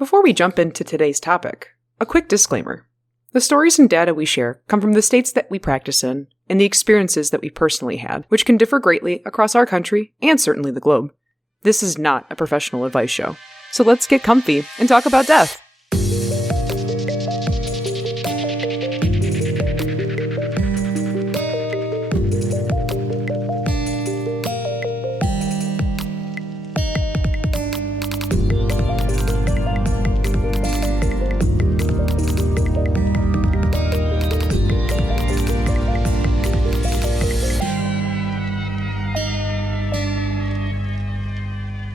Before we jump into today's topic, a quick disclaimer. The stories and data we share come from the states that we practice in and the experiences that we personally had, which can differ greatly across our country and certainly the globe. This is not a professional advice show, so let's get comfy and talk about death.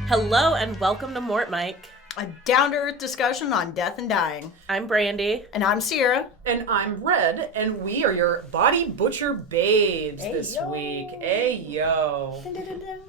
Hello and welcome to MortMic, a down-to-earth discussion on death and dying. I'm Brandy. And I'm Sierra. And I'm Red, and we are your body butcher babes this week. Ayo. Dun, dun, dun, dun.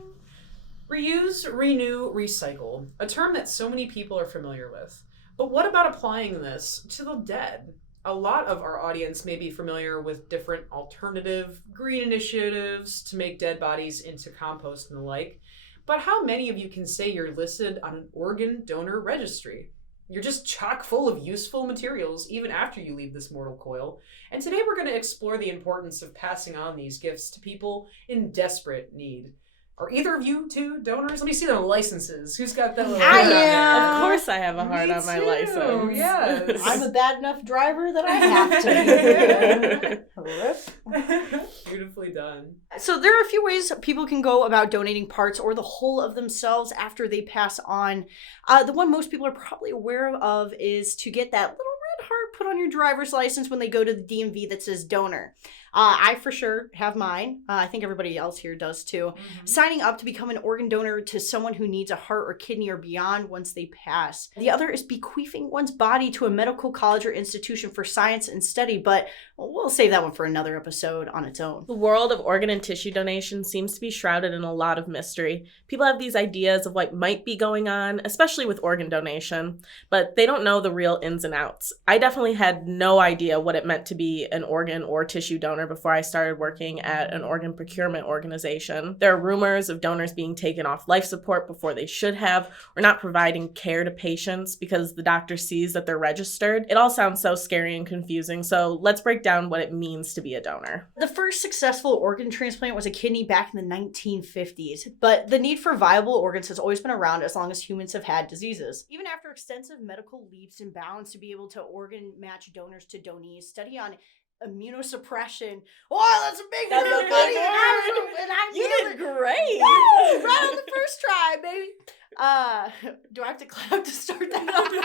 Reuse, renew, recycle. A term that so many people are familiar with. But what about applying this to the dead? A lot of our audience may be familiar with different alternative green initiatives to make dead bodies into compost and the like. But how many of you can say you're listed on an organ donor registry? You're just chock full of useful materials even after you leave this mortal coil. And today we're going to explore the importance of passing on these gifts to people in desperate need. Are either of you two donors? Let me see their licenses. Who's got that? I am. Of course I have a heart on my license. Yes. I'm a bad enough driver that I have to be. Beautifully done. So there are a few ways people can go about donating parts or the whole of themselves after they pass on. The one most people are probably aware of is to get that little red heart put on your driver's license when they go to the DMV that says donor. I for sure have mine. I think everybody else here does too. Mm-hmm. Signing up to become an organ donor to someone who needs a heart or kidney or beyond once they pass. The other is bequeathing one's body to a medical college or institution for science and study, but we'll save that one for another episode on its own. The world of organ and tissue donation seems to be shrouded in a lot of mystery. People have these ideas of what might be going on, especially with organ donation, but they don't know the real ins and outs. I definitely had no idea what it meant to be an organ or tissue donor before I started working at an organ procurement organization. There are rumors of donors being taken off life support before they should have, or not providing care to patients because the doctor sees that they're registered. It all sounds so scary and confusing, so let's break down what it means to be a donor. The first successful organ transplant was a kidney back in the 1950s, but the need for viable organs has always been around as long as humans have had diseases. Even after extensive medical leaps and bounds to be able to organ match donors to donees, study on immunosuppression. Oh, that's a big one, buddy. You did great. Woo! Right on the first try, baby. Do I have to clap to start that?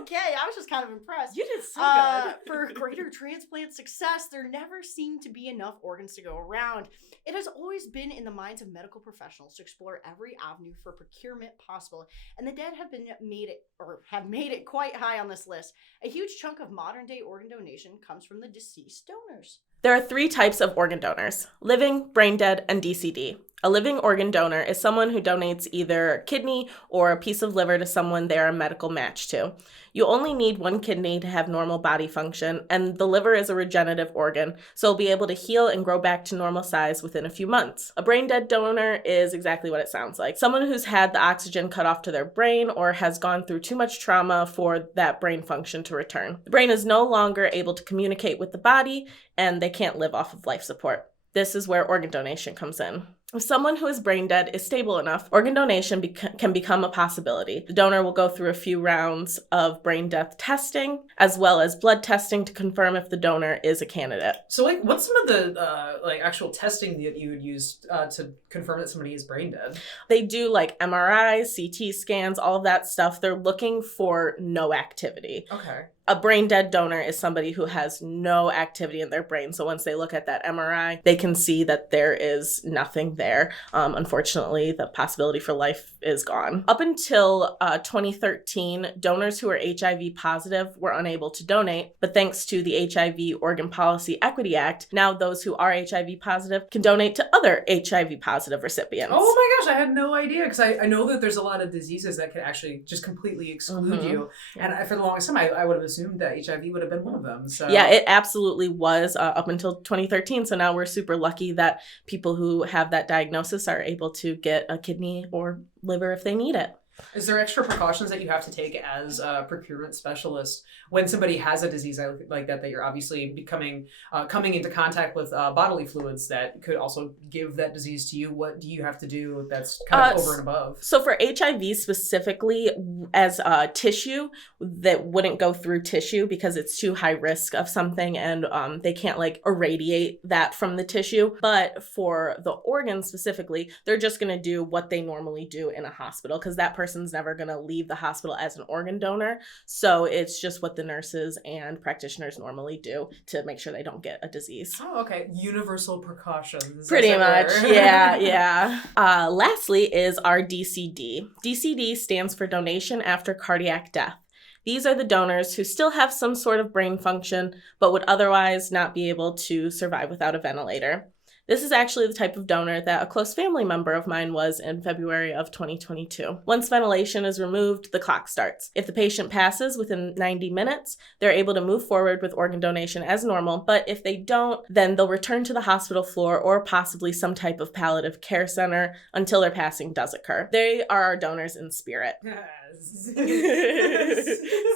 Okay, I was just kind of impressed. You did so good. For greater transplant success, there never seemed to be enough organs to go around. It has always been in the minds of medical professionals to explore every avenue for procurement possible, and the dead have made it quite high on this list. A huge chunk of modern day organ donation comes from the deceased donors. There are 3 types of organ donors: living, brain dead, and DCD. A living organ donor is someone who donates either a kidney or a piece of liver to someone they are a medical match to. You only need 1 kidney to have normal body function, and the liver is a regenerative organ, so it'll be able to heal and grow back to normal size within a few months. A brain dead donor is exactly what it sounds like. Someone who's had the oxygen cut off to their brain or has gone through too much trauma for that brain function to return. The brain is no longer able to communicate with the body, and they can't live off of life support. This is where organ donation comes in. If someone who is brain dead is stable enough, organ donation can become a possibility. The donor will go through a few rounds of brain death testing, as well as blood testing to confirm if the donor is a candidate. So, what's some of the actual testing that you would use to confirm that somebody is brain dead? They do MRIs, CT scans, all of that stuff. They're looking for no activity. Okay. A brain dead donor is somebody who has no activity in their brain. So once they look at that MRI, they can see that there is nothing there. Unfortunately, the possibility for life is gone. Up until 2013, donors who are HIV positive were unable to donate. But thanks to the HIV Organ Policy Equity Act, now those who are HIV positive can donate to other HIV positive recipients. Oh my gosh, I had no idea, because I know that there's a lot of diseases that can actually just completely exclude you. And for the longest time, I would have assumed that HIV would have been one of them. So yeah, it absolutely was up until 2013. So now we're super lucky that people who have that diagnosis are able to get a kidney or liver if they need it. Is there extra precautions that you have to take as a procurement specialist when somebody has a disease like that you're obviously coming into contact with bodily fluids that could also give that disease to you? What do you have to do that's kind of over and above? So for HIV specifically, as tissue, that wouldn't go through tissue because it's too high risk of something, and they can't like irradiate that from the tissue. But for the organs specifically, they're just going to do what they normally do in a hospital, because that person's never going to leave the hospital as an organ donor. So it's just what the nurses and practitioners normally do to make sure they don't get a disease. Oh, okay. Universal precautions. Pretty much. Yeah. Lastly is our DCD. DCD stands for donation after cardiac death. These are the donors who still have some sort of brain function, but would otherwise not be able to survive without a ventilator. This is actually the type of donor that a close family member of mine was in February of 2022. Once ventilation is removed, the clock starts. If the patient passes within 90 minutes, they're able to move forward with organ donation as normal, but if they don't, then they'll return to the hospital floor or possibly some type of palliative care center until their passing does occur. They are our donors in spirit.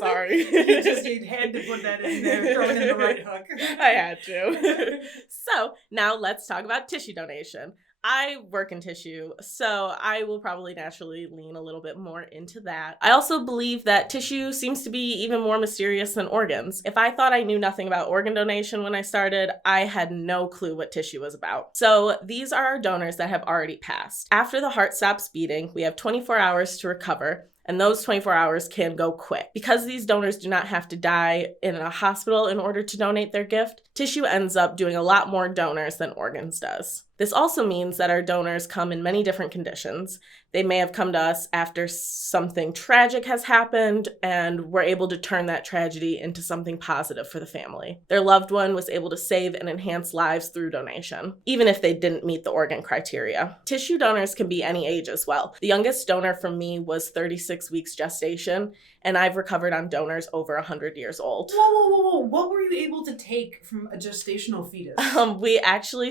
Sorry. You had to put that in there, throw it in the right hook. I had to. So now let's talk about tissue donation. I work in tissue, so I will probably naturally lean a little bit more into that. I also believe that tissue seems to be even more mysterious than organs. If I thought I knew nothing about organ donation when I started, I had no clue what tissue was about. So these are our donors that have already passed. After the heart stops beating, we have 24 hours to recover. And those 24 hours can go quick. Because these donors do not have to die in a hospital in order to donate their gift, tissue ends up doing a lot more donors than organs does. This also means that our donors come in many different conditions. They may have come to us after something tragic has happened, and we're able to turn that tragedy into something positive for the family. Their loved one was able to save and enhance lives through donation, even if they didn't meet the organ criteria. Tissue donors can be any age as well. The youngest donor from me was 36 weeks gestation, and I've recovered on donors over 100 years old. Whoa. What were you able to take from a gestational fetus?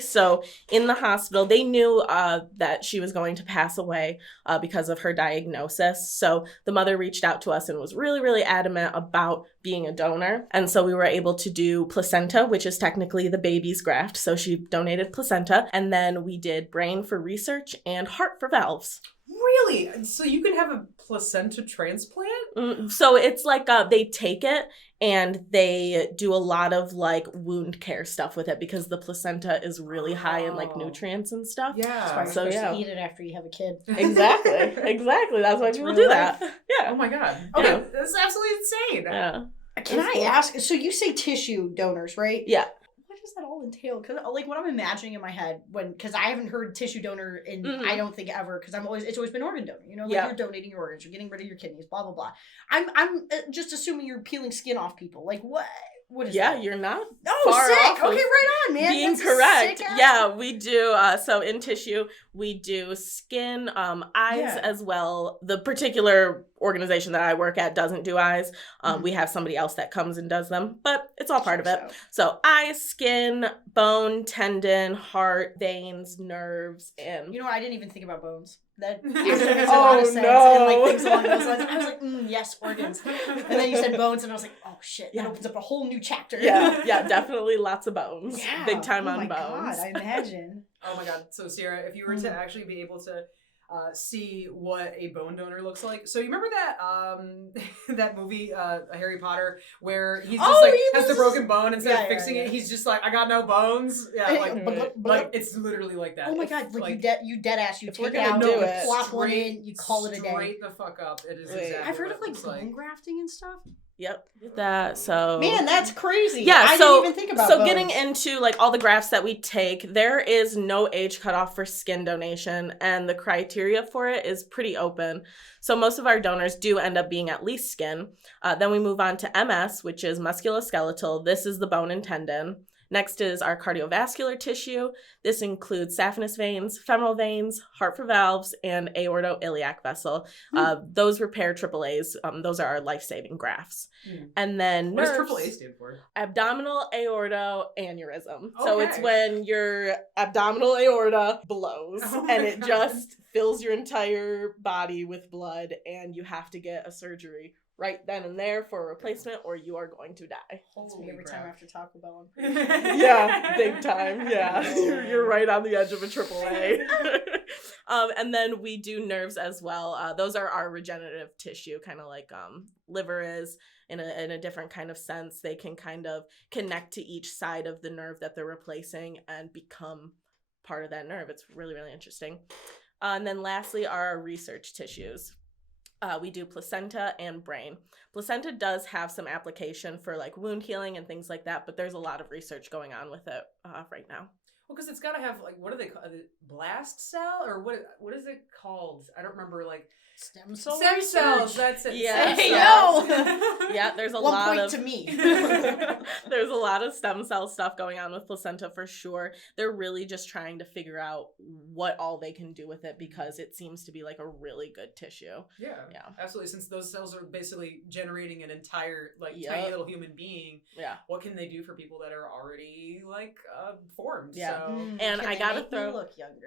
So in the hospital, they knew that she was going to pass away because of her diagnosis. So the mother reached out to us and was really, really adamant about being a donor. And so we were able to do placenta, which is technically the baby's graft. So she donated placenta. And then we did brain for research and heart for valves. Really? So you can have a placenta transplant? So it's like they take it and they do a lot of like wound care stuff with it because the placenta is really high in like nutrients and stuff. Yeah. That's why you're supposed to eat it after you have a kid. Exactly. That's why people do that. Yeah. Oh my God. Okay. Yeah. That's absolutely insane. Yeah. Can I ask? So you say tissue donors, right? Yeah. What does that all entail? Because like what I'm imagining in my head because I haven't heard tissue donor in I don't think ever because it's always been organ donor. You know, like you're donating your organs, you're getting rid of your kidneys, blah blah blah. I'm just assuming you're peeling skin off people. Like what? What is that? You're not far off. Okay, right on, man. Being correct. Yeah, we do. So in tissue, we do skin, eyes as well. The particular organization that I work at doesn't do eyes. We have somebody else that comes and does them, but it's all part of it. So eyes, skin, bone, tendon, heart, veins, nerves, and... You know what? I didn't even think about bones. That actually makes a lot of sense. And like things along those lines. I was like, yes, organs. And then you said bones, and I was like, oh shit, that opens up a whole new chapter. Yeah, definitely lots of bones. Yeah. Big time on bones. God, I imagine. Oh my God. So Sierra, if you were to actually be able to see what a bone donor looks like. So you remember that that movie Harry Potter where he's just has the broken bone instead of fixing it, he's just like, I got no bones. Yeah, like it's literally like that. Oh my God, like you dead ass, you take out, you plop one in, you call it a day. Straight the fuck up. It is exactly. I've heard of like bone grafting and stuff. Yep. So man, that's crazy. Yeah, I didn't even think about bones. Getting into like all the grafts that we take, there is no age cutoff for skin donation, and the criteria for it is pretty open. So most of our donors do end up being at least skin. Then we move on to MS, which is musculoskeletal. This is the bone and tendon. Next is our cardiovascular tissue. This includes saphenous veins, femoral veins, heart for valves, and aortoiliac vessel. Those repair AAAs. Those are our life-saving grafts. And then What nerves. does AAA stand for? Abdominal aorta aneurysm. Okay. So it's when your abdominal aorta blows Oh and my it God. just fills your entire body with blood, and you have to get a surgery right then and there for a replacement, or you are going to die. That's me Holy every crap. time after Taco Bell. I'm pretty sure. Yeah, big time. Yeah, you're right on the edge of a AAA. And then we do nerves as well. Those are our regenerative tissue, kind of like liver is in a different kind of sense. They can kind of connect to each side of the nerve that they're replacing and become part of that nerve. It's really, really interesting. And then lastly are our research tissues. We do placenta and brain. Placenta does have some application for like wound healing and things like that, but there's a lot of research going on with it right now. Well, because it's got to have like, what do they call it? Blast cell, or what is it called? I don't remember. Like Stem cell stem research? cells. That's it. Yeah. Stem Hey, cells. yo! Yeah, there's a 1 lot point of to me. there's a lot of stem cell stuff going on with placenta for sure. They're really just trying to figure out what all they can do with it because it seems to be like a really good tissue. Yeah, absolutely. Since those cells are basically generating an entire like tiny little human being, what can they do for people that are already like formed? Yeah. So. And Can I they gotta make me throw. look younger.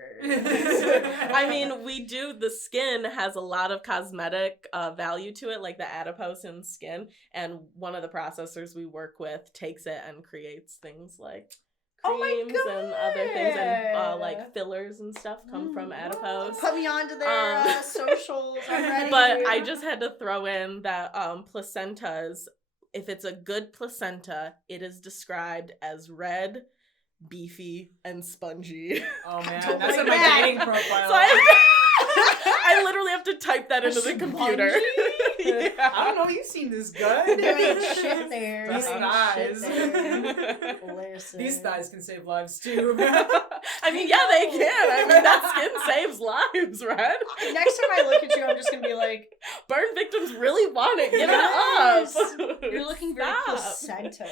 I mean, we do. The skin has a lot of cosmetic value to it, like the adipose in skin. And one of the processors we work with takes it and creates things like creams and other things, and like fillers and stuff come from adipose. Put me onto their socials. I'm ready. But I just had to throw in that placentas, if it's a good placenta, it is described as red, beefy, and spongy. Oh man, Don't that's like in my that. dating profile. So I literally have to type that into the computer. Yeah. I don't know. You've seen this good. There ain't shit there. These There ain't thighs. shit there. Listen. These thighs can save lives too. I mean, yeah, they can. I mean, that skin saves lives, right? Next time I look at you, I'm just gonna be like, Burn victims really want it. Give Yes. it up. "You're looking very Stop. placenta."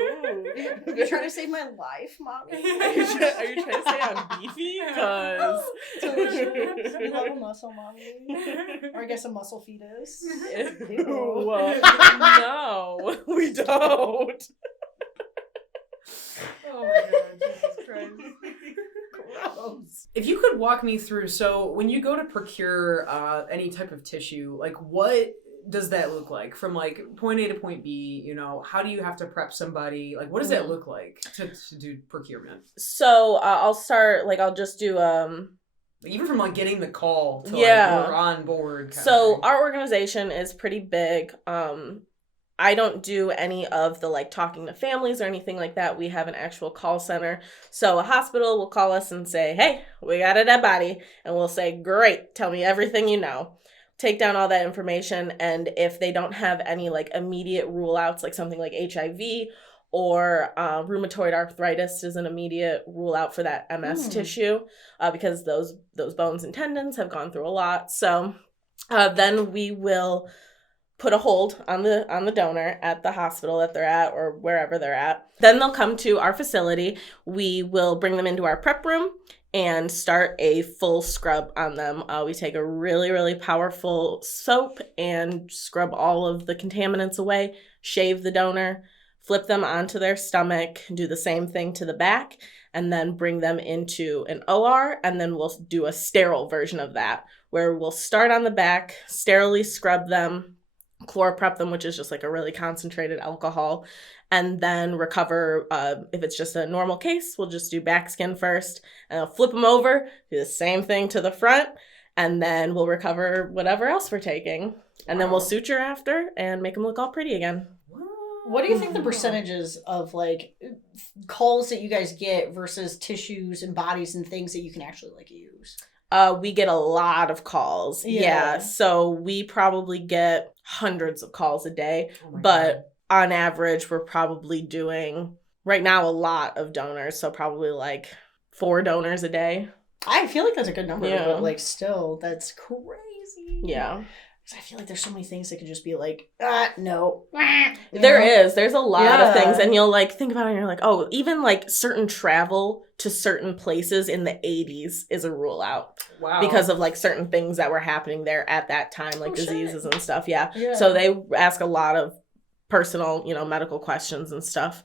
Ooh. You're trying to save my life, mommy. Are you trying to say I'm beefy? Because Delicious. We love a muscle, mommy. Or I guess a muscle fetus. Ew. No, we don't. Oh my god, Jesus Christ. Gross. If you could walk me through, so when you go to procure any type of tissue, like what does that look like? From like point A to point B, you know, how do you have to prep somebody? Like what does that look like to do procurement? So I'll start, like I'll just do Even from like getting the call to Yeah. like we're on board. So our organization is pretty big. I don't do any of the like talking to families or anything like that. We have an actual call center. So a hospital will call us and say, "Hey, we got a dead body." And we'll say, "Great, tell me everything you know." Take down all that information. And if they don't have any like immediate rule outs, like something like HIV or rheumatoid arthritis is an immediate rule out for that MS tissue because those bones and tendons have gone through a lot. So then we will put a hold on the donor at the hospital that they're at or wherever they're at. Then they'll come to our facility. We will bring them into our prep room and start a full scrub on them. We take a really, really powerful soap and scrub all of the contaminants away, shave the donor, flip them onto their stomach, do the same thing to the back, and then bring them into an OR, and then we'll do a sterile version of that, where we'll start on the back, sterilely scrub them, chloroprep them, which is just like a really concentrated alcohol, and then recover. If it's just a normal case, we'll just do back skin first, and I'll flip them over, do the same thing to the front, and then we'll recover whatever else we're taking. And then we'll suture after and make them look all pretty again. What do you think the percentages of like calls that you guys get versus tissues and bodies and things that you can actually like use? We get a lot of calls. Yeah. So we probably get hundreds of calls a day, but on average, we're probably doing right now a lot of donors. So probably like 4 donors a day. I feel like that's a good number, Yeah. but like still, that's crazy. Yeah. I feel like there's so many things that could just be like, no. There's a lot of things, and you'll like think about it and you're like, oh, even like certain travel to certain places in the 80s is a rule out. Wow. Because of like certain things that were happening there at that time, like diseases and stuff. Yeah. So they ask a lot of personal, medical questions and stuff.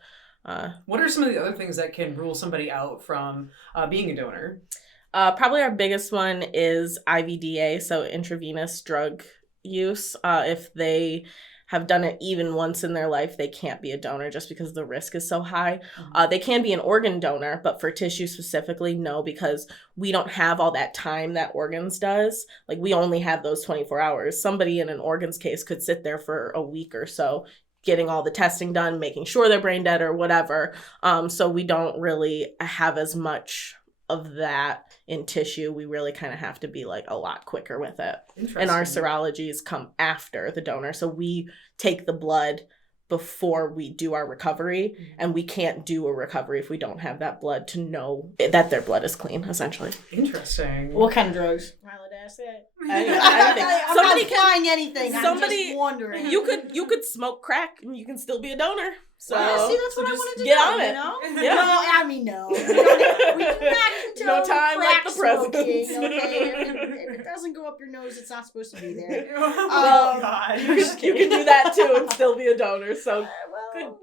What are some of the other things that can rule somebody out from being a donor? Probably our biggest one is IVDA, so intravenous drug use. If they have done it even once in their life, they can't be a donor just because the risk is so high. They can be an organ donor, but for tissue specifically, no, because we don't have all that time that organs does. Like, we only have those 24 hours. Somebody in an organs case could sit there for a week or so getting all the testing done, making sure they're brain dead or whatever. So we don't really have as much of that in tissue. We really kind of have to be like a lot quicker with it. And our serologies come after the donor. So we take the blood before we do our recovery, and we can't do a recovery if we don't have that blood to know that their blood is clean, essentially. Interesting. What kind of drugs? Anything. I'm not implying anything. I'm just wondering. You could smoke crack and you can still be a donor. So see, that's what I wanted to get know, on it. You know? Yeah. No, I mean, no. We do not condone No time crack like the president. smoking, okay? If it doesn't go up your nose, it's not supposed to be there. God. You can do that too and still be a donor. So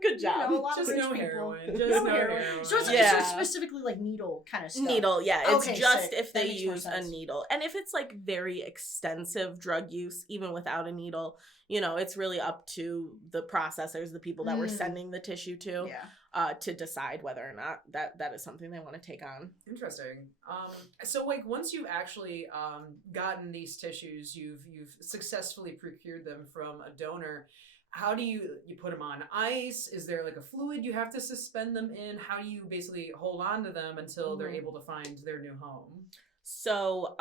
good job. A lot Just of rich no people. heroin. Just no heroin. So it's specifically like needle kind of stuff. Needle, yeah. It's Okay, just sick. if they That makes more use a sense. needle. And if it's like very extensive drug use, even without a needle, it's really up to the processors, the people that we're sending the tissue to, to decide whether or not that is something they want to take on. Interesting. So like once you've actually gotten these tissues, you've successfully procured them from a donor. How do you put them on ice? Is there like a fluid you have to suspend them in? How do you basically hold on to them until they're able to find their new home? So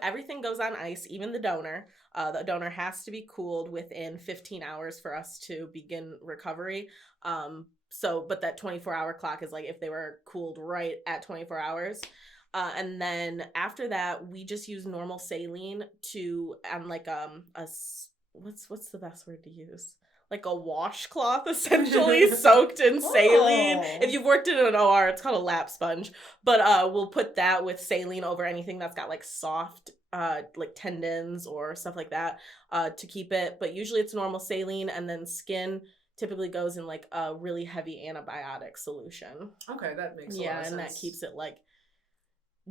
everything goes on ice, even the donor. The donor has to be cooled within 15 hours for us to begin recovery. But that 24-hour clock is like if they were cooled right at 24 hours. And then after that, we just use normal saline what's the best word to use? Like a washcloth, essentially, soaked in saline. If you've worked in an OR, it's called a lap sponge. But we'll put that with saline over anything that's got like soft, like tendons or stuff like that, to keep it. But usually it's normal saline, and then skin typically goes in like a really heavy antibiotic solution. Okay, that makes a lot of sense. Yeah, and that keeps it like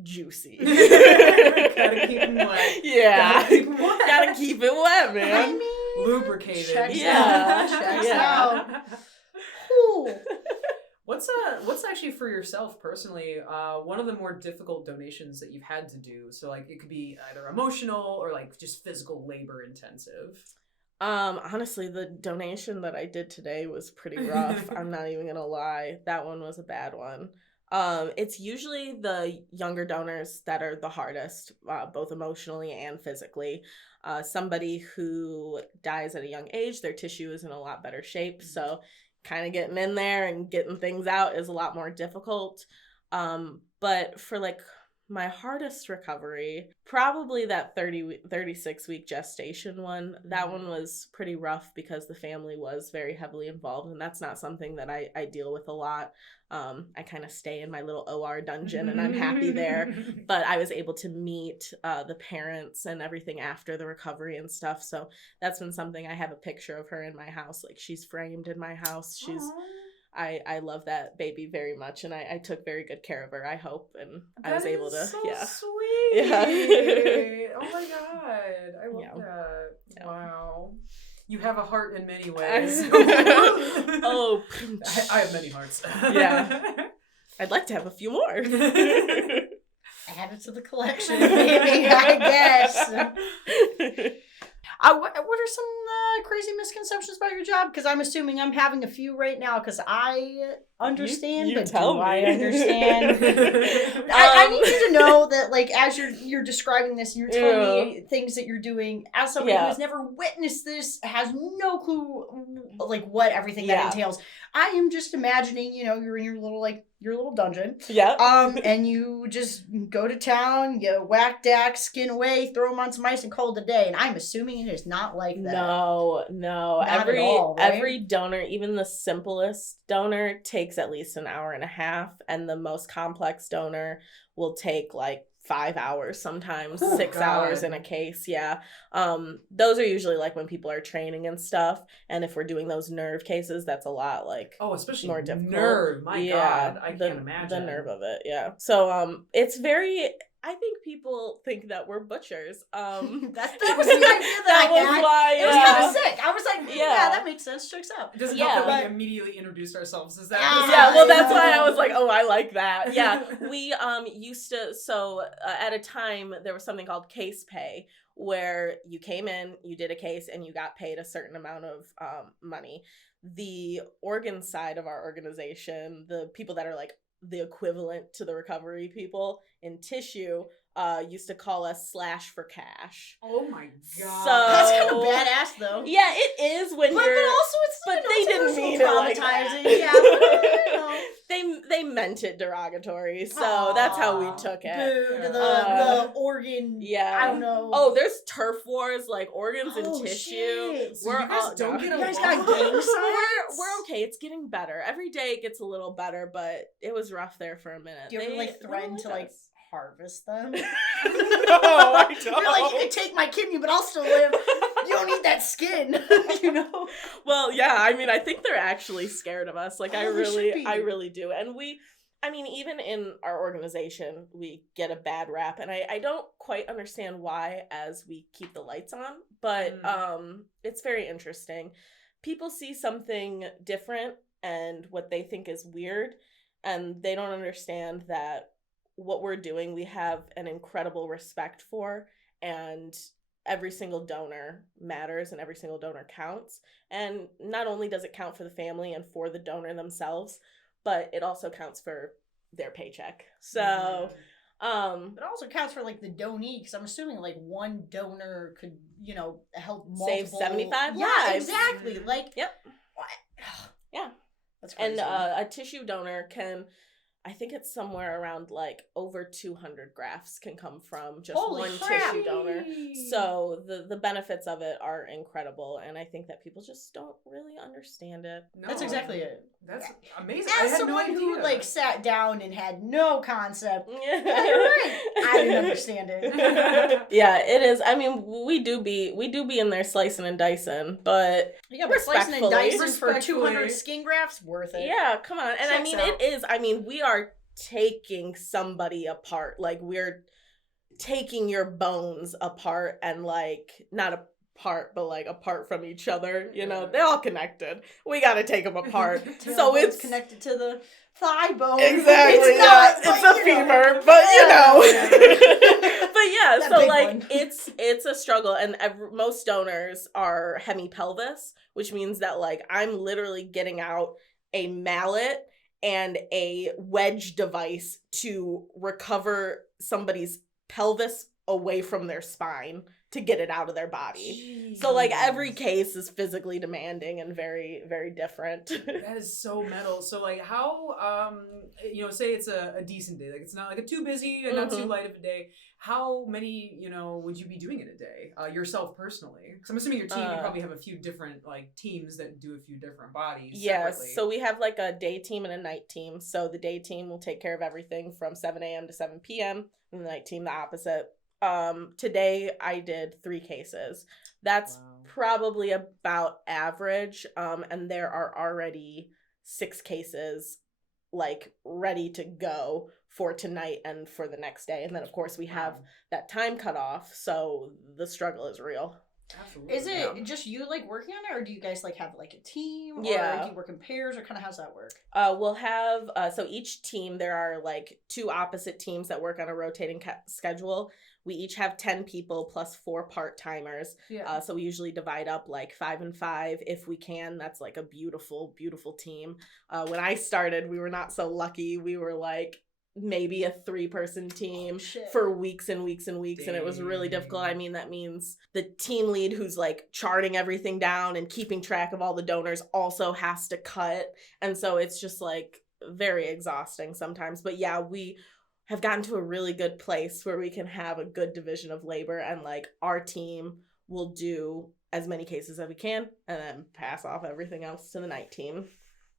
juicy. Gotta keep them wet. Yeah. Gotta keep it wet, man. I mean, lubricated. Checks Yeah. out. Ooh. What's actually for yourself personally one of the more difficult donations that you've had to do? So like it could be either emotional or like just physical labor intensive. Honestly, the donation that I did today was pretty rough. I'm not even gonna lie. That one was a bad one. It's usually the younger donors that are the hardest, both emotionally and physically. Somebody who dies at a young age, their tissue is in a lot better shape, so kind of getting in there and getting things out is a lot more difficult. But for like my hardest recovery, probably that 36-week gestation one. That one was pretty rough because the family was very heavily involved, and that's not something that I deal with a lot. I kind of stay in my little OR dungeon and I'm happy there. But I was able to meet the parents and everything after the recovery and stuff. So that's been something. I have a picture of her in my house. Like, she's framed in my house. She's I love that baby very much, and I took very good care of her, I hope, and I was able to. So yeah. sweet. Yeah. Oh my god, I love that. Yeah. Wow. You have a heart in many ways. Oh, I have many hearts. Yeah. I'd like to have a few more. Add it to the collection, maybe, I guess. What are some crazy misconceptions about your job? Because I'm assuming I'm having a few right now because I understand, you but tell do me. I understand? I need you to know that, like, as you're describing this, and you're telling me things that you're doing, as somebody who has never witnessed this, has no clue, like, what everything that entails. I am just imagining, you're in your little, like, your little dungeon. Yeah. And you just go to town, you whack Dak, skin away, throw him on some ice, and call it a day. And I'm assuming it is not like that. No. Not at every all, right? every donor, even the simplest donor, takes at least an hour and a half, and the most complex donor will take like 5 hours, sometimes Oh, 6 God. hours in a case. Yeah. Those are usually like when people are training and stuff. And if we're doing those nerve cases, that's a lot like especially more difficult. nerve. My Yeah, God, I the, can't imagine the nerve of it. Yeah. So it's very. I think people think that we're butchers. That was the idea that I was had. why. It was kind of sick. I was like, yeah, that makes sense. Checks out. It doesn't Yeah. help that we immediately introduced ourselves. Is that? Yeah, well, that's why I was like, oh, I like that. Yeah, we used to, so at a time, there was something called case pay, where you came in, you did a case, and you got paid a certain amount of money. The organ side of our organization, the people that are like the equivalent to the recovery people in tissue, used to call us Slash for Cash. Oh my God. So That's kind of badass, though. Yeah, it is when But you're. also, it's But you know, they it's a didn't little mean it like that. traumatizing. Yeah, but, you know. They meant it derogatory, so that's how we took it. Dude, the organ. Yeah. I don't know. Oh, there's turf wars, like organs and Oh, tissue. shit. So you guys don't no. get You guys along? got gang we're, signs? we're okay. It's getting better. Every day it gets a little better, but it was rough there for a minute. Do you ever like They threaten don't to like us. harvest them? No, I don't. You're like, you can take my kidney, but I'll still live. You don't need that skin. You know? Well, yeah, I mean, I think they're actually scared of us. Like, Oh, they should be. I really do. And I mean, even in our organization, we get a bad rap, and I don't quite understand why as we keep the lights on, but it's very interesting. People see something different and what they think is weird, and they don't understand that what we're doing, we have an incredible respect for, and every single donor matters and every single donor counts. And not only does it count for the family and for the donor themselves, but it also counts for their paycheck. So, It also counts for like the donee, because I'm assuming like one donor could, you know, help Save multiple. 75 Yeah, lives. exactly. Mhm. Like, Yep. what? Yeah. That's crazy. And a tissue donor can, I think it's somewhere around like over 200 grafts can come from just Holy one crap. tissue donor. So the benefits of it are incredible, and I think that people just don't really understand it. No, That's exactly it. That's amazing. I As had no someone who idea. like sat down and had no concept, Yeah, you're right. I didn't understand it. Yeah, it is. I mean, we do be in there slicing and dicing, but Yeah, but slicing and Respectfully. dicing for Respectfully. 200 skin grafts, worth it. yeah, come on. And I Checks mean, out. it is. I mean, we are taking somebody apart. Like, we're taking your bones apart, and like not apart, but like apart from each other. You know, Yeah. they're all connected. We got to take them apart. So Tailbone's it's connected to the thigh bone. exactly. It's yeah, not. it's but, a you know. femur, but you know. Yeah. But yeah, That so big like one. it's a struggle, and most donors are hemipelvis, which means that like I'm literally getting out a mallet and a wedge device to recover somebody's pelvis away from their spine to get it out of their body. So like every case is physically demanding and very, very different. That is so metal. So like how say it's a decent day, like it's not like a too busy and not too light of a day. How many would you be doing in a day yourself personally? Because I'm assuming your team, you probably have a few different like teams that do a few different bodies. Yes, separately. so we have like a day team and a night team. So the day team will take care of everything from 7 a.m. to 7 p.m. and the night team the opposite. Today I did 3 cases. That's Wow. probably about average. And there are already 6 cases like ready to go for tonight and for the next day. And then of course we have Wow. that time cut off. So the struggle is real. Absolutely. Is it Yeah. just you like working on it, or do you guys like have like a team? Or Yeah. do you work in pairs, or kind of how's that work? We'll have, so each team, there are like 2 opposite teams that work on a rotating schedule. We each have 10 people plus 4 part-timers. Yeah. So we usually divide up like 5 and 5 if we can. That's like a beautiful, beautiful team. When I started, we were not so lucky. We were like maybe a 3-person team shit. for weeks and weeks and weeks, and it was really difficult. I mean, that means the team lead who's like charting everything down and keeping track of all the donors also has to cut, and so it's just like very exhausting sometimes. But yeah, we have gotten to a really good place where we can have a good division of labor, and like our team will do as many cases as we can and then pass off everything else to the night team.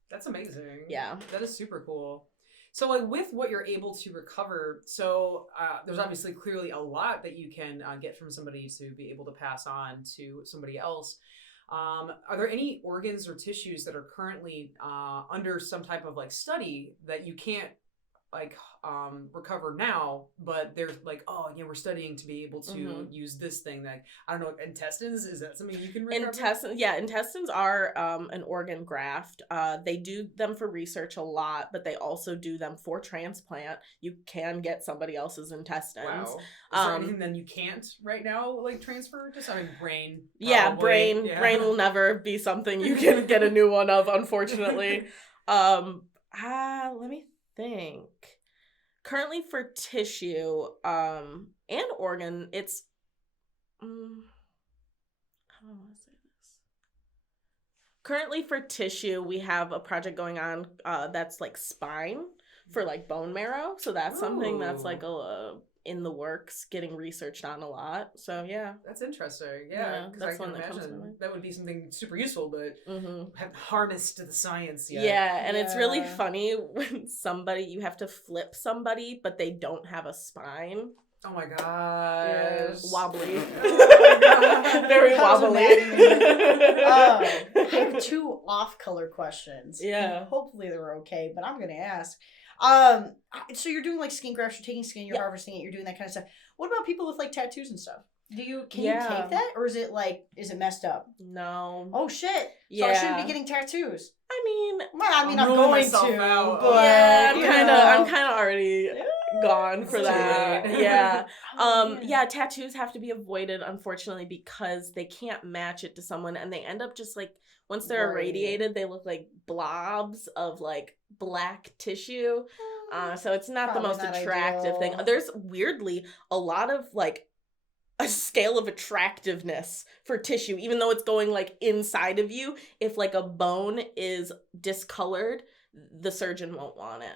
That's amazing. Yeah. That is super cool. So like with what you're able to recover, so there's obviously clearly a lot that you can get from somebody to be able to pass on to somebody else. Are there any organs or tissues that are currently under some type of like study that you can't like recover now, but they're like, oh yeah, we're studying to be able to use this thing, like I don't know, intestines, is that something you can recover? Intestines are an organ graft. They do them for research a lot, but they also do them for transplant. You can get somebody else's intestines. Wow. Is there anything then you can't right now like transfer? Just I mean brain. Brain will never be something you can get a new one of, unfortunately. Let me think. Currently for tissue and organ, it's how do I want to say this? Currently for tissue, we have a project going on that's like spine for like bone marrow. So that's something that's like in the works, getting researched on a lot. So yeah, that's interesting. Yeah, because I can imagine that would be something super useful, but haven't harnessed the science yet. Yeah, and it's really funny when you have to flip somebody, but they don't have a spine. Oh my gosh. Wobbly. Oh my God. Very wobbly. I have 2 off-color questions. Yeah. Hopefully they're okay, but I'm going to ask. So you're doing like skin grafts, you're taking skin, you're harvesting it, you're doing that kind of stuff. What about people with like tattoos and stuff? Can you take that, or is it messed up? No. Oh shit. So I shouldn't be getting tattoos. I mean, I'm going to. But yeah, I'm kind of already gone for that. Yeah. Tattoos have to be avoided, unfortunately, because they can't match it to someone, and they end up just like, once they're irradiated, they look like blobs of like black tissue. So it's not the most attractive thing. There's weirdly a lot of like a scale of attractiveness for tissue, even though it's going like inside of you. If like a bone is discolored, the surgeon won't want it.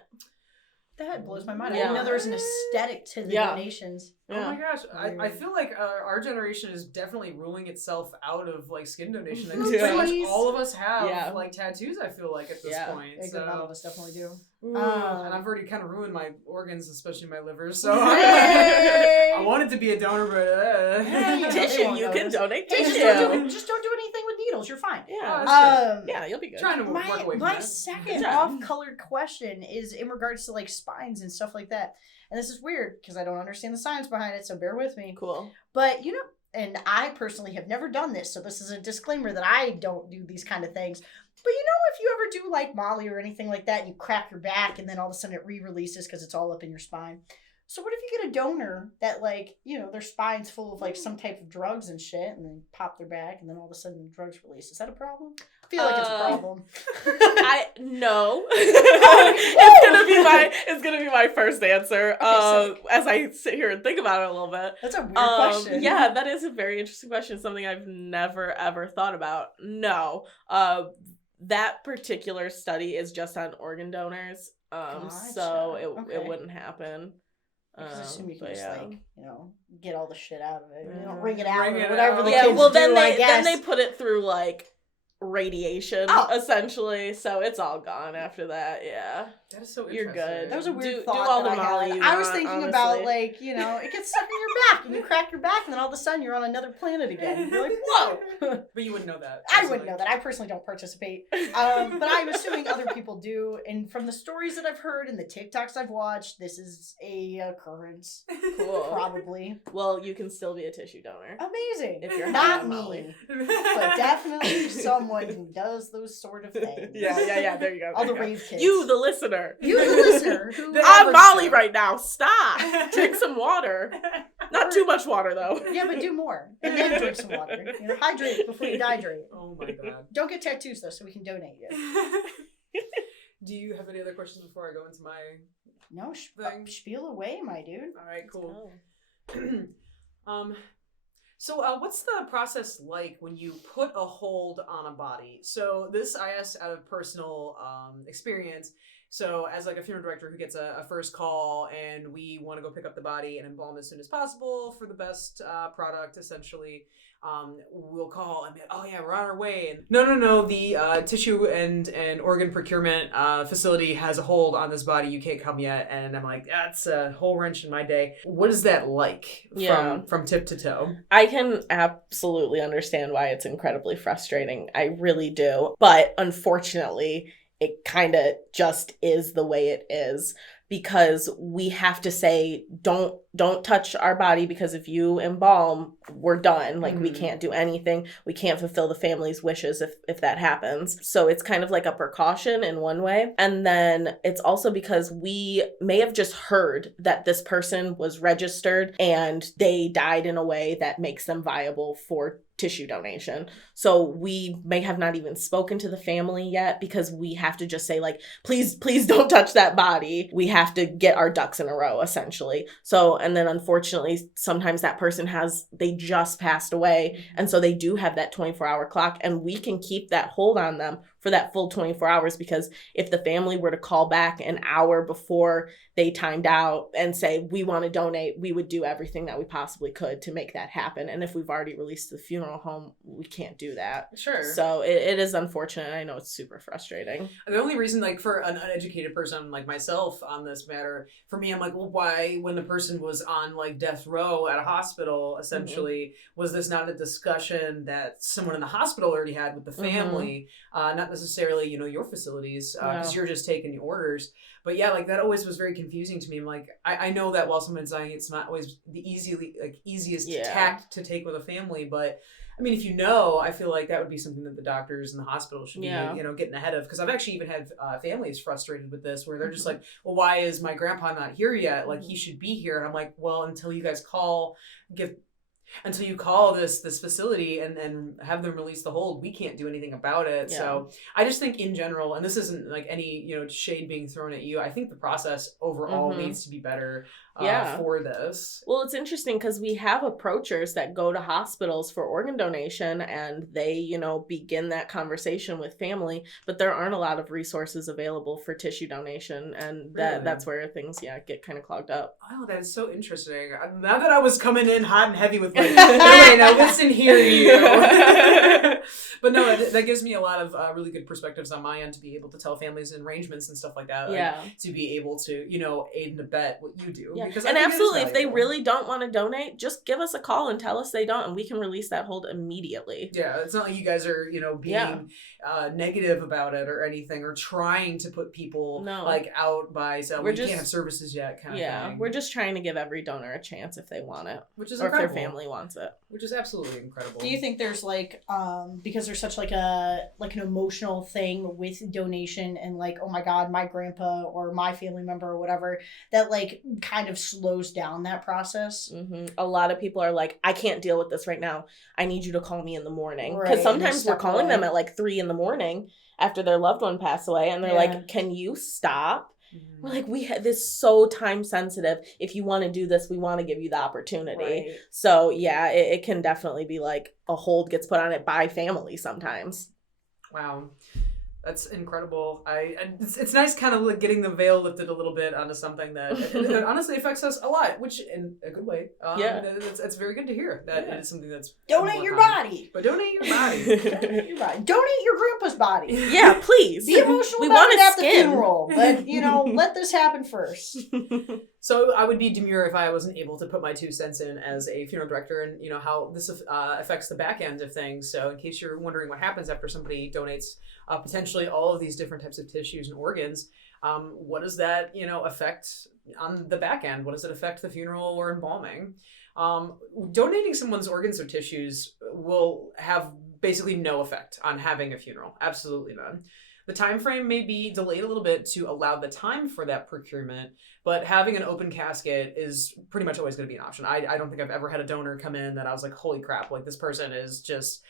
That blows my mind. I didn't know there was an aesthetic to the donations. Oh my gosh. I feel like our generation is definitely ruling itself out of like skin donation. Because pretty much all of us have like tattoos, I feel like, at this point. A good amount of us definitely do. And I've already kind of ruined my organs, especially my liver. So I wanted to be a donor, but tissue. You can donate tissue. Just don't do anything with needles. You're fine. Yeah, you'll be good. Trying to work away from my second off-colored question is in regards to like spines and stuff like that. And this is weird because I don't understand the science behind it, so bear with me. Cool. But and I personally have never done this, so this is a disclaimer that I don't do these kind of things. But if you ever do like Molly or anything like that and you crack your back and then all of a sudden it re-releases because it's all up in your spine. So what if you get a donor that like, their spine's full of like some type of drugs and shit and then pop their back and then all of a sudden the drugs release? Is that a problem? I feel like it's a problem. No. It's gonna be my first answer. As I sit here and think about it a little bit. That's a weird question. Yeah, that is a very interesting question. Something I've never ever thought about. No. That particular study is just on organ donors. So it wouldn't happen. I assume you can just get all the shit out of it. Wring it out or whatever the kids do, then I guess. Then they put it through like radiation essentially, so it's all gone after that. Yeah, that is so you're good. That was a weird thought. Do all the I Molly had. you I was want, thinking honestly. about like it gets stuck in your back and you crack your back and then all of a sudden you're on another planet again. You're like, whoa. But you wouldn't know that. I wouldn't know that. I personally don't participate, but I'm assuming other people do. And from the stories that I've heard and the TikToks I've watched, this is a occurrence. Cool. Probably. Well, you can still be a tissue donor. Amazing. If you're not Molly. me, but definitely someone who does those sort of things. Yeah. There you go. All the rave kids. You, the listener. I'm Molly right now. Stop. Drink some water. Not too much water though. Yeah, but do more. And then drink some water. Hydrate before you dehydrate. Oh my god. Don't get tattoos though, so we can donate you. Do you have any other questions before I go into my No, spiel away, my dude. All right, cool. So what's the process like when you put a hold on a body? So this I asked out of personal experience. So as like a funeral director who gets a first call and we want to go pick up the body and embalm as soon as possible for the best product, essentially, we'll call and be like, oh yeah, we're on our way. And no, the tissue and organ procurement facility has a hold on this body. You can't come yet. And I'm like, that's a whole wrench in my day. What is that like from tip to toe? I can absolutely understand why it's incredibly frustrating. I really do. But unfortunately, it kind of just is the way it is, because we have to say, don't touch our body, because if you embalm, we're done. Like, we can't do anything. We can't fulfill the family's wishes if that happens. So it's kind of like a precaution in one way. And then it's also because we may have just heard that this person was registered and they died in a way that makes them viable for tissue donation. So we may have not even spoken to the family yet, because we have to just say, like, please don't touch that body. We have to get our ducks in a row, essentially. So, and then unfortunately, sometimes that person they just passed away. And so they do have that 24-hour clock, and we can keep that hold on them for that full 24 hours, because if the family were to call back an hour before they timed out and say, we want to donate, we would do everything that we possibly could to make that happen. And if we've already released the funeral home, we can't do that. Sure. So it is unfortunate. I know it's super frustrating. The only reason, like, for an uneducated person like myself on this matter, for me, I'm like, well, why, when the person was on like death row at a hospital, essentially, was this not a discussion that someone in the hospital already had with the family? Not necessarily, your facilities, because you're just taking the orders. But yeah, like, that always was very confusing to me. I'm like, I know that while someone's dying, it's not always the easiest tact to take with a family. But I mean, if I feel like that would be something that the doctors and the hospital should be, getting ahead of. Because I've actually even had families frustrated with this, where they're just like, well, why is my grandpa not here yet? Like, he should be here. And I'm like, well, until you guys until you call this facility and have them release the hold, we can't do anything about it. Yeah. So I just think in general, and this isn't like any shade being thrown at you, I think the process overall needs to be better for this. Well, it's interesting because we have approachers that go to hospitals for organ donation, and they begin that conversation with family, but there aren't a lot of resources available for tissue donation, and that's where things get kind of clogged up. Oh, that is so interesting. Now that I was coming in hot and heavy with like, okay, now listen here, you. But no, that gives me a lot of really good perspectives on my end to be able to tell families and arrangements and stuff like that. Like, to be able to, aid and abet what you do. Yeah. And absolutely, if they really don't want to donate, just give us a call and tell us they don't, and we can release that hold immediately. Yeah, it's not like you guys are, being negative about it or anything, or trying to put people like out by saying we can't have services yet kind of thing. Yeah, we're just trying to give every donor a chance if they want it, which is incredible. If their family wants it, which is absolutely incredible. Do you think there's like because there's such like an emotional thing with donation, and like, oh my god, my grandpa or my family member or whatever, that like kind of slows down that process? A lot of people are like, I can't deal with this right now, I need you to call me in the morning, because sometimes we're calling them at like 3 a.m. after their loved one passed away, and they're like, can you stop? We're like, we have this so time sensitive. If you want to do this, we want to give you the opportunity. Right. So yeah, it can definitely be like a hold gets put on it by family sometimes. Wow. That's incredible. It's nice kind of like getting the veil lifted a little bit onto something that it honestly affects us a lot, which in a good way. It's very good to hear that it is something that's donate your body. But donate your body. Donate your body. Donate your grandpa's body. Yeah, please. Be emotional about it at the funeral, but let this happen first. So I would be demure if I wasn't able to put my 2 cents in as a funeral director, and how this affects the back end of things. So in case you're wondering what happens after somebody donates potentially all of these different types of tissues and organs, what does that affect on the back end? What does it affect the funeral or embalming? Donating someone's organs or tissues will have basically no effect on having a funeral. Absolutely none. The time frame may be delayed a little bit to allow the time for that procurement, but having an open casket is pretty much always going to be an option. I don't think I've ever had a donor come in that I was like, holy crap, like this person is just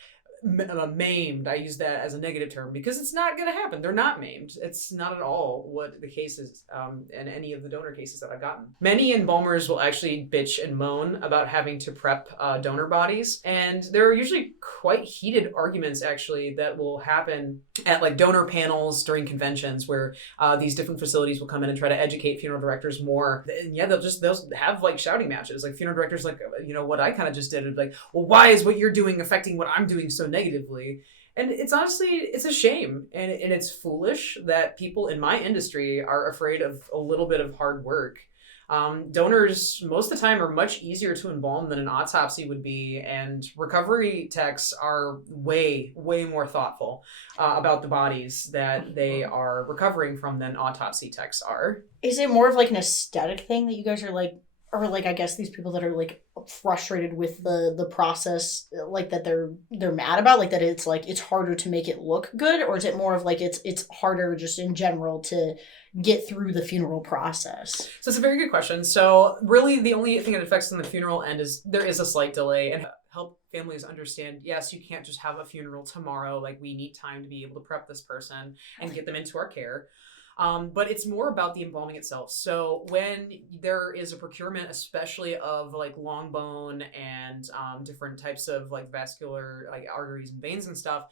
maimed. I use that as a negative term because it's not going to happen. They're not maimed. It's not at all what the case is in any of the donor cases that I've gotten. Many embalmers will actually bitch and moan about having to prep donor bodies, and there are usually quite heated arguments actually that will happen at like donor panels during conventions where these different facilities will come in and try to educate funeral directors more. And yeah, they'll have like shouting matches. Like funeral directors, like, what I kind of just did, like, well, why is what you're doing affecting what I'm doing so negatively? And it's honestly, it's a shame. And it's foolish that people in my industry are afraid of a little bit of hard work. Donors most of the time are much easier to embalm than an autopsy would be, and recovery techs are way more thoughtful about the bodies that they are recovering from than autopsy techs are. Is it more of like an aesthetic thing that you guys are like, or like I guess these people that are like frustrated with the process, like that they're mad about, like that it's like it's harder to make it look good, or is it more of like it's harder just in general to get through the funeral process? So it's a very good question. So really the only thing that affects on the funeral end is there is a slight delay, and help families understand, yes, you can't just have a funeral tomorrow. Like we need time to be able to prep this person and get them into our care. But it's more about the embalming itself. So when there is a procurement, especially of like long bone and different types of like vascular like arteries and veins and stuff,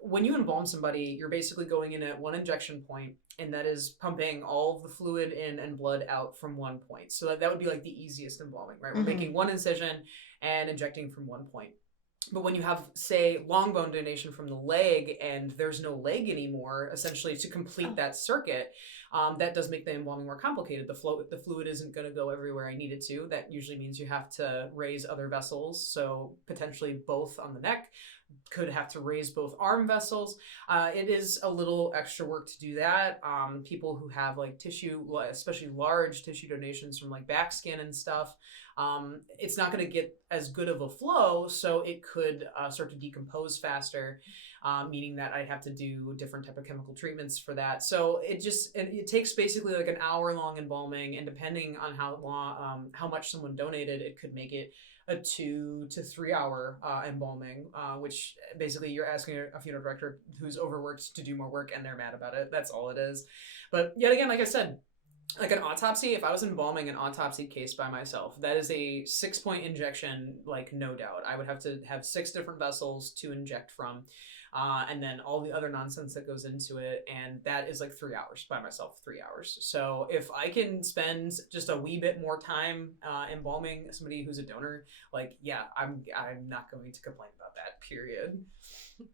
when you embalm somebody, you're basically going in at one injection point, and that is pumping all of the fluid in and blood out from one point. So that would be like the easiest embalming, right? We're making one incision and injecting from one point. But when you have, say, long bone donation from the leg and there's no leg anymore, essentially to complete that circuit, that does make the embalming more complicated. The fluid isn't going to go everywhere I need it to. That usually means you have to raise other vessels, so potentially both on the neck. Could have to raise both arm vessels. It is a little extra work to do that. People who have like tissue, especially large tissue donations from like back skin and stuff, it's not going to get as good of a flow, so it could start to decompose faster, meaning that I'd have to do different type of chemical treatments for that. So it takes basically like an hour-long embalming, and depending on how much someone donated, it could make it a 2 to 3 hour embalming, which basically you're asking a funeral director who's overworked to do more work, and they're mad about it. That's all it is. But yet again, like I said, like an autopsy, if I was embalming an autopsy case by myself, that is a 6-point injection, like no doubt. I would have to have 6 different vessels to inject from. And then all the other nonsense that goes into it. And that is like 3 hours by myself, 3 hours. So if I can spend just a wee bit more time embalming somebody who's a donor, like, yeah, I'm not going to complain about that, period.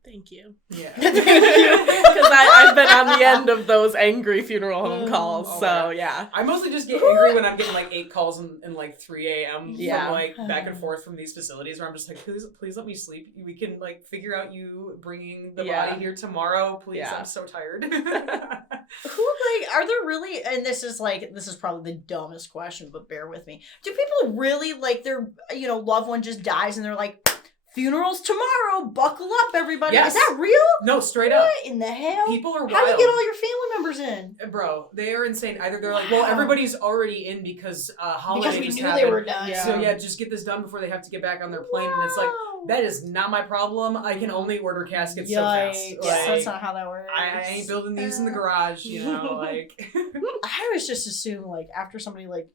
Thank you. Yeah. Because I've been on the end of those angry funeral home calls. Oh, so, yeah. I mostly just get angry when I'm getting like 8 calls in like 3 a.m. Yeah. from like back and forth from these facilities where I'm just like, please let me sleep. We can like figure out you bringing the body here tomorrow. Please, I'm so tired. Who, like, are there really, and this is probably the dumbest question, but bear with me. Do people really, like, their, loved one just dies and they're like, funerals tomorrow, buckle up, everybody? Yes. Is that real? No, straight up. What in the hell? People are wild. How do you get all your family members in? Bro, they are insane. Either they're like, well, everybody's already in because holidays because we knew happened. they were done. So yeah, just get this done before they have to get back on their plane. And it's like, that is not my problem. I can only order caskets so fast. Like, that's not how that works. I ain't building these in the garage, like. I always just assume, like, after somebody, like,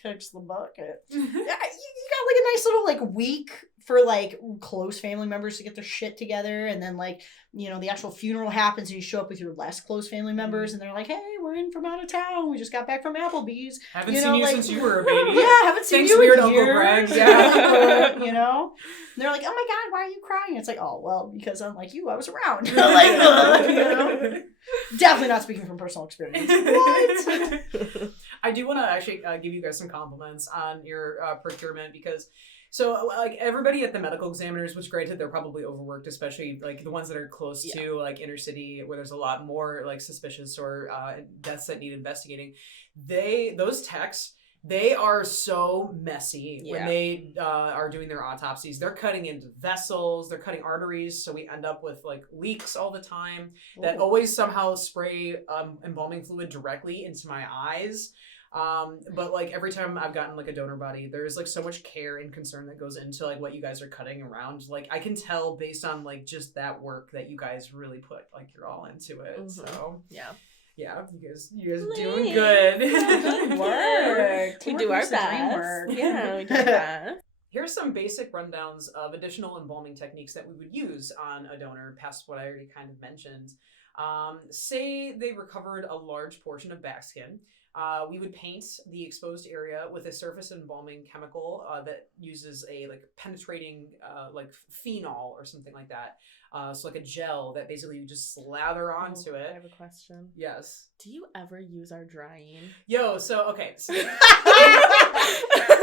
kicks the bucket, you got, like, a nice little, like, week for, like, close family members to get their shit together, and then, like, the actual funeral happens and you show up with your less close family members and they're like, hey, we're in from out of town, we just got back from Applebee's. Haven't seen you since you were a baby. Yeah, haven't seen Thanks, you weird in Uncle years. Greg. Yeah. And they're like, oh my God, why are you crying? It's like, oh, well, because unlike you, I was around. Like, definitely not speaking from personal experience. What? I do want to actually give you guys some compliments on your procurement, because so like everybody at the medical examiners, which granted they're probably overworked, especially like the ones that are close to like inner city where there's a lot more like suspicious or deaths that need investigating. Those techs, they are so messy when they are doing their autopsies. They're cutting into vessels, they're cutting arteries, so we end up with like leaks all the time that always somehow spray embalming fluid directly into my eyes. But like every time I've gotten like a donor body, there's like so much care and concern that goes into like what you guys are cutting around. Like I can tell based on like just that work that you guys really put like you're all into it. Mhm. So Yeah. yeah, you guys doing good. Good work. We do our best. Yeah, we do our best. Here's some basic rundowns of additional embalming techniques that we would use on a donor, past what I already kind of mentioned. Say they recovered a large portion of back skin. We would paint the exposed area with a surface embalming chemical that uses a like penetrating like phenol or something like that. So like a gel that basically you just slather onto I it. have a question. Yes. Do you ever use our drying? Yo, so okay. So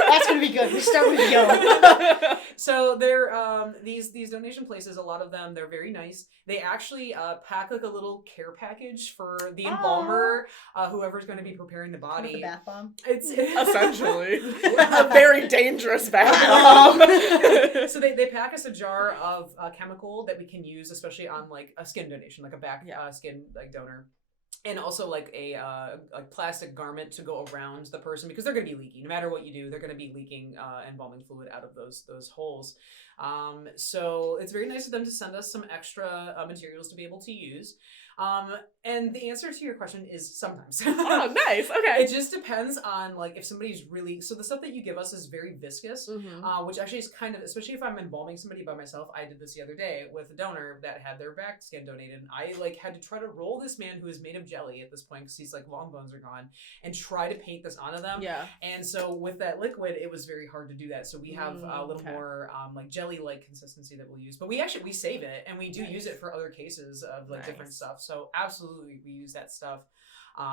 That's gonna be good. We start with yo. So they're these donation places, a lot of them, they're very nice. They actually pack like a little care package for the embalmer, whoever's going to be preparing the Kind of body. the bath bomb. It's Essentially. A very dangerous bath. So they pack us a jar of chemical that we can use, especially on like a skin donation, like a back skin like donor. And also like a plastic garment to go around the person because they're going to be leaking. No matter what you do, they're going to be leaking embalming fluid out of those holes. So it's very nice of them to send us some extra materials to be able to use. And the answer to your question is sometimes. Oh, nice. Okay. It just depends on like if somebody's really, so the stuff that you give us is very viscous, which actually is kind of, especially if I'm embalming somebody by myself. I did this the other day with a donor that had their back skin donated. And I like had to try to roll this man who is made of jelly at this point because he's like long bones are gone and try to paint this onto them. Yeah. And so with that liquid, it was very hard to do that. So we have a little more like jelly-like consistency that we'll use, but we save it and we do use it for other cases of like different stuff. So absolutely we use that stuff.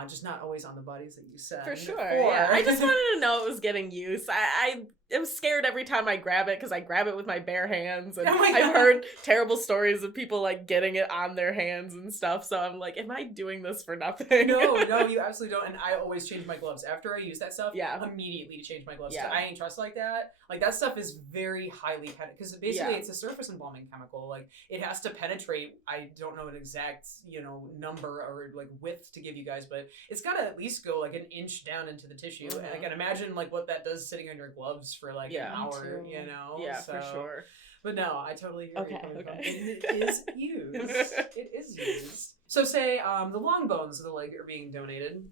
Just not always on the bodies that you said. For sure. Yeah. I just wanted to know it was getting used. I am scared every time I grab it because I grab it with my bare hands. And I've heard terrible stories of people like getting it on their hands and stuff. So I'm like, am I doing this for nothing? No, you absolutely don't. And I always change my gloves. After I use that stuff, immediately to change my gloves. Yeah. I ain't trust like that. Like that stuff is very highly penetrating because basically it's a surface embalming chemical. Like it has to penetrate. I don't know an exact, number or like width to give you guys, but it's got to at least go like an inch down into the tissue. And I can imagine like what that does sitting on your gloves for like an hour, Yeah, so, for sure. But no, I totally hear okay. It is used. It is used. So say the long bones of the leg are being donated.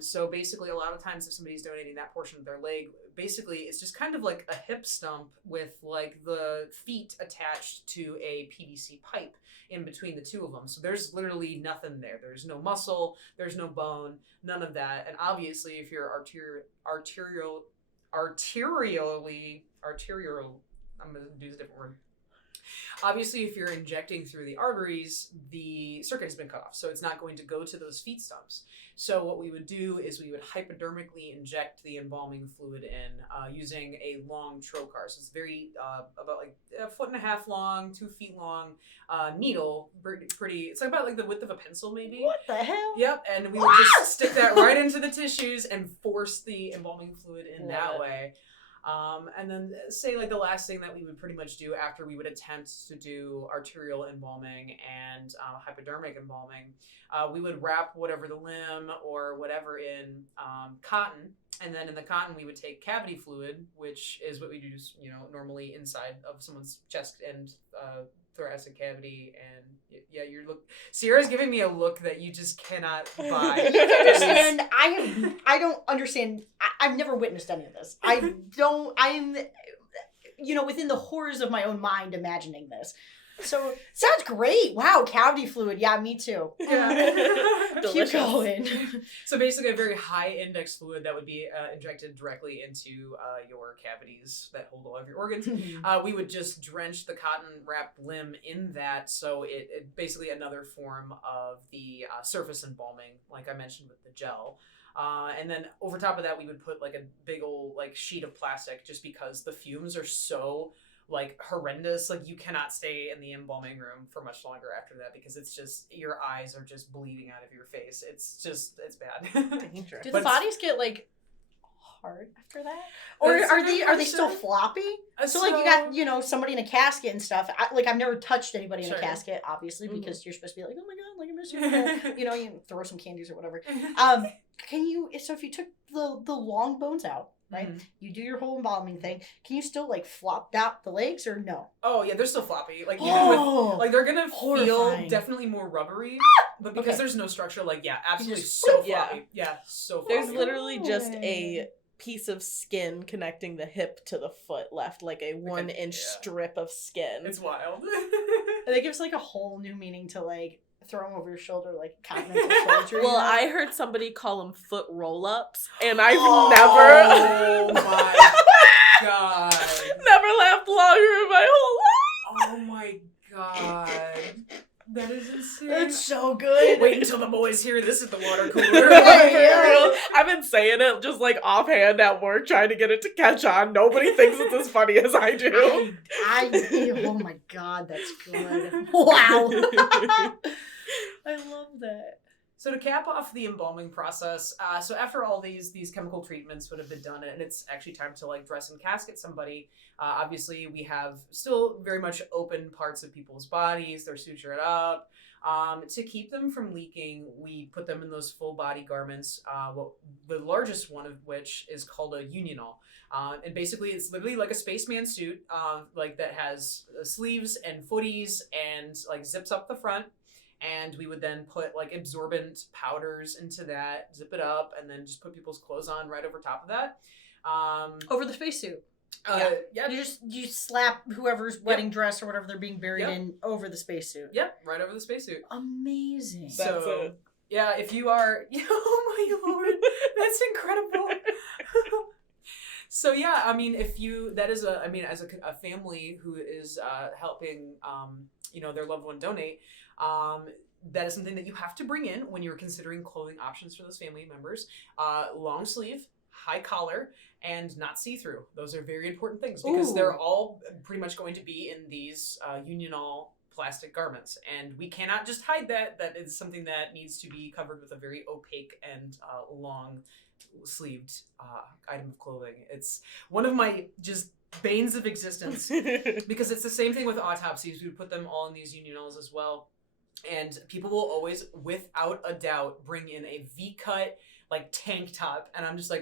So basically a lot of times if somebody's donating that portion of their leg, basically it's just kind of like a hip stump with like the feet attached to a PVC pipe in between the two of them. So there's literally nothing there. There's no muscle, there's no bone, none of that. And obviously if you're arterial, I'm going to use a different word. Obviously, if you're injecting through the arteries, the circuit has been cut off, so it's not going to go to those feet stumps. So what we would do is we would hypodermically inject the embalming fluid in using a long trocar. So it's very, about like 1.5 feet long, 2 feet long needle. Pretty, it's about like the width of a pencil maybe. What the hell? Yep, and we would just stick that right into the tissues and force the embalming fluid in that way. And then say like the last thing that we would pretty much do after we would attempt to do arterial embalming and hypodermic embalming, we would wrap whatever the limb or whatever in cotton. And then in the cotton, we would take cavity fluid, which is what we do, normally inside of someone's chest and thoracic cavity. And yeah, Sierra's giving me a look that you just cannot buy. You can understand. I don't understand. I've never witnessed any of this. I'm, within the horrors of my own mind imagining this. So, sounds great. Wow, cavity fluid. Yeah, me too. Yeah. Keep going. So basically a very high index fluid that would be injected directly into your cavities that hold all of your organs. We would just drench the cotton wrapped limb in that. So it basically another form of the surface embalming, like I mentioned with the gel. And then over top of that, we would put like a big old like sheet of plastic just because the fumes are so like horrendous. Like you cannot stay in the embalming room for much longer after that because it's just your eyes are just bleeding out of your face. It's bad. Dangerous. Do the bodies get like hard after that? Or are they still floppy? So like you got, somebody in a casket and stuff. I've never touched anybody in a casket, obviously, because you're supposed to be like, oh my god, like I miss you. You throw some candies or whatever. If you took the long bones out, right? Mm-hmm. You do your whole embalming thing. Can you still flop out the legs or no? Oh yeah, they're still floppy. Even with they're gonna feel definitely more rubbery, but because there's no structure, absolutely so floppy. Yeah, so floppy. There's literally just a piece of skin connecting the hip to the foot left, like a 1-inch strip of skin. It's wild. And it gives a whole new meaning to throw them over your shoulder like continental soldier. Well, I heard somebody call them foot roll-ups, and I've never... Oh my god. Never laughed longer in my whole life. Oh my god. That is insane. That's so good. Wait until the boys hear this at the water cooler. I've been saying it just offhand at work, trying to get it to catch on. Nobody thinks it's as funny as I do. Oh my god, that's good. Wow. I love that. So to cap off the embalming process, so after all these chemical treatments would have been done, and it's actually time to dress and casket somebody, obviously we have still very much open parts of people's bodies. They're sutured up. To keep them from leaking, we put them in those full body garments, the largest one of which is called a unional. And basically it's literally like a spaceman suit, that has sleeves and footies and zips up the front. And we would then put absorbent powders into that, zip it up, and then just put people's clothes on right over top of that. Over the spacesuit. Yeah. You slap whoever's wedding dress or whatever they're being buried in over the spacesuit. Yep, right over the spacesuit. Amazing. So, yeah, if you are... Oh my lord, that's incredible. So yeah, I mean, as a family who is helping, their loved one donate, that is something that you have to bring in when you're considering clothing options for those family members. Long sleeve, high collar, and not see-through. Those are very important things because they're all pretty much going to be in these unional plastic garments, and we cannot just hide that. That is something that needs to be covered with a very opaque and long sleeved item of clothing. It's one of my just banes of existence because it's the same thing with autopsies. We put them all in these unionals as well, and people will always, without a doubt, bring in a V-cut tank top, and I'm just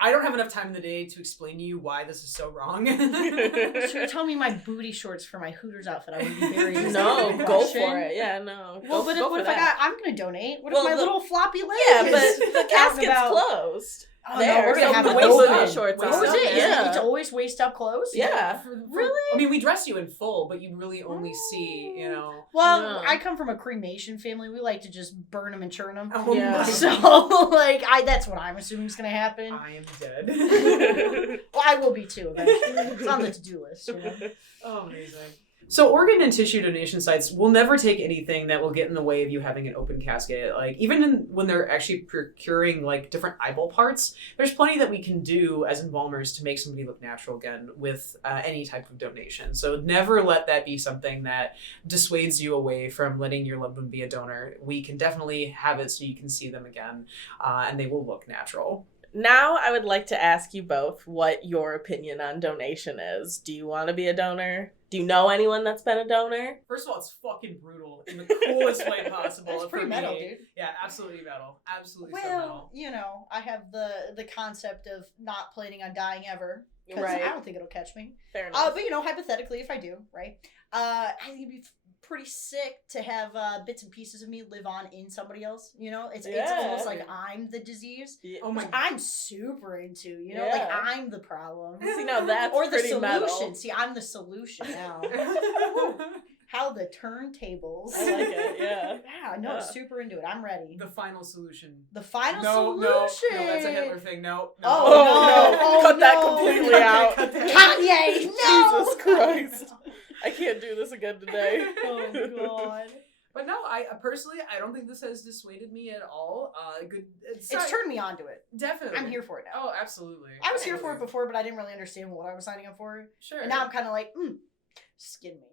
I don't have enough time in the day to explain to you why this is so wrong. So you're telling me my booty shorts for my Hooters outfit I would be very No, go for it. Yeah, no. Well, but what if I'm going to donate? What if my little floppy leg Yeah, but the casket's closed. Oh, no, we're going to have waist shorts on. Oh, is it? Yeah. It's always waist up clothes? Yeah. Really? I mean, we dress you in full, but you really only see, Well, No. I come from a cremation family. We like to just burn them and churn them. Oh, Yeah. So, that's what I'm assuming is going to happen. I am dead. Well, I will be too eventually. It's on the to-do list, Oh, amazing. So organ and tissue donation sites will never take anything that will get in the way of you having an open casket. Even when they're actually procuring different eyeball parts, there's plenty that we can do as embalmers to make somebody look natural again with any type of donation. So never let that be something that dissuades you away from letting your loved one be a donor. We can definitely have it so you can see them again, and they will look natural. Now I would like to ask you both what your opinion on donation is. Do you want to be a donor? Do you know anyone that's been a donor? First of all, it's fucking brutal in the coolest way possible. It's pretty metal, dude. Yeah, absolutely metal. Absolutely so metal. Well, I have the concept of not planning on dying ever. Right. I don't think it'll catch me. Fair enough. But, hypothetically, if I do, right? I think it'd be pretty sick to have bits and pieces of me live on in somebody else. It's almost like I'm the disease. Yeah. Oh my! I'm super into. I'm the problem. See, now that's or the pretty solution. metal. See, I'm the solution now. How the turntables. I like it. Yeah. Yeah, no, super into it. I'm ready. The final solution. The final No, solution. that's a Hitler thing. No. Oh, no. Cut that completely out. Kanye, no. Jesus Christ. I can't do this again today. Oh God. But no, I personally, I don't think this has dissuaded me at all. It's turned me on to it. Definitely. I'm here for it now. Oh, absolutely. I was here for it before, but I didn't really understand what I was signing up for. Sure. And now I'm kind of like, skin me.